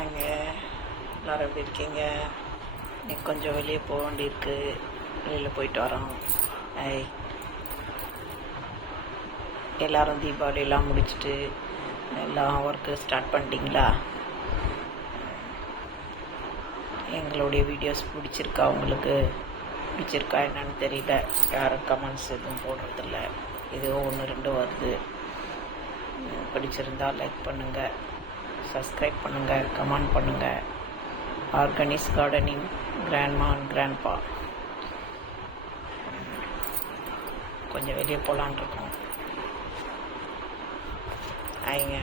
அங்கே எல்லோரும் எப்படி இருக்கீங்க? இன்னைக்கு கொஞ்சம் வெளியே போக வேண்டியிருக்கு. வெளியில் போயிட்டு வரோம். எல்லோரும் தீபாவளியெல்லாம் முடிச்சுட்டு எல்லாம் ஒர்க்கு ஸ்டார்ட் பண்ணிட்டீங்களா? எங்களுடைய வீடியோஸ் பிடிச்சிருக்கா? உங்களுக்கு பிடிச்சிருக்கா என்னன்னு தெரியல. யாரும் கமெண்ட்ஸ் எதுவும் போடுறதில்ல. ஏதோ 1-2 வருது. பிடிச்சிருந்தால் லைக் பண்ணுங்கள், சப்ஸ்கிரைப் பண்ணுங்கள், கமெண்ட் பண்ணுங்கள். Organic gardening grandma and grandpa. கொஞ்சம் வெளியே போகலான் இருக்கோம். ஐங்க